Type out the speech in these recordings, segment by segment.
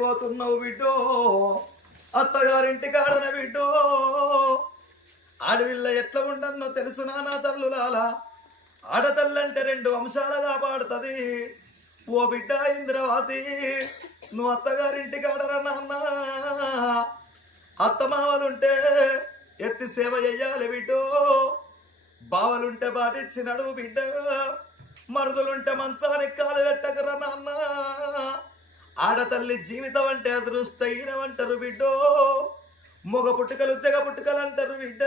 పోతున్నావు బిడ్డో, అత్తగారింటి కాడన బిడ్డో. ఆడవిల్ల ఎట్లా ఉండన్నో తెలుసునా నా తల్లులాలా. ఆడతల్లంటే 2 వంశాలుగా పాడుతుంది. ఓ బిడ్డ ఇంద్రవతి, నువ్వు అత్తగారింటి కాడరా నాన్న. అత్తమావలుంటే ఎత్తి సేవ చెయ్యాలి బిడ్డో, బావలుంటే బాటిచ్చినడు బిడ్డ, మరుదులుంటే మంచానికి కాలు పెట్టకరా నాన్న. ఆడతల్లి జీవితం అంటే అదృష్టహీనమంటారు బిడ్డో. మొగ పుట్టుకలు జగ పుట్టుకలు అంటారు బిడ్డ.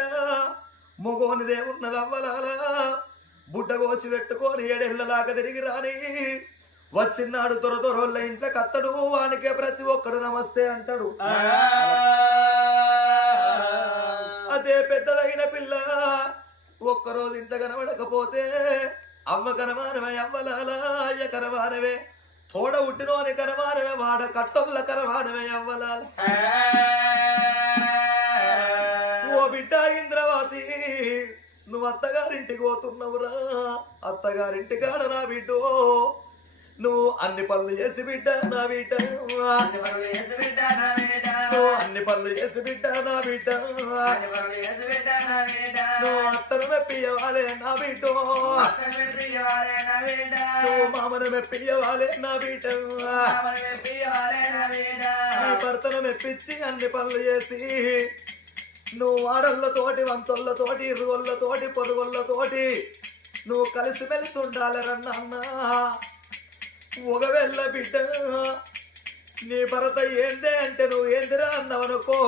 మొగోనిదేమున్నది అవ్వలాలా, బుడ్డ కోసి పెట్టుకొని 7 ఏళ్ళలాగా తిరిగి రాని వచ్చినాడు దొరదొరోళ్ళ ఇంట్లో కత్తడు. వానికే ప్రతి ఒక్కడు నమస్తే అంటాడు. అదే పెద్దదైన పిల్ల ఒక్కరోజు ఇంత కనబడకపోతే అవ్వ కనమానమే, అవ్వలాలా అయ్య కనమానవే, తోడ ఉట్టినోని కనమానమే, వాడ కట్టొల్ల కనమానమే అవ్వలాల. ఓ బిడ్డ ఇంద్రవతి, నువ్వు అత్తగారింటికి పోతున్నావురా. అత్తగారింటి కాడ నా బిడ్డో, నువ్వు అన్ని పనులు చేసి బిడ్డ నా బిడ్డ, నువ్వు అన్ని పనులు చేసి బిడ్డ నా బిడ్డ, నువ్వు అత్తను మెప్పియవాలే నా బిడ్డో, నువ్వు మామను మెప్పియవాలే నా బిడ్డ. నీ భర్తను మెప్పించి అన్ని పనులు చేసి నువ్వు వాడళ్ళతోటి, వంతొళ్ళతోటి, ఇరుగొళ్ళతోటి, పొరుగుళ్ళతోటి నువ్వు కలిసిమెలిసి ఉండాలరన్నా. ఒకవేళ బిడ్డ నీ భర్త ఏందే అంటే నువ్వు ఏందిరా అన్నావనుకో,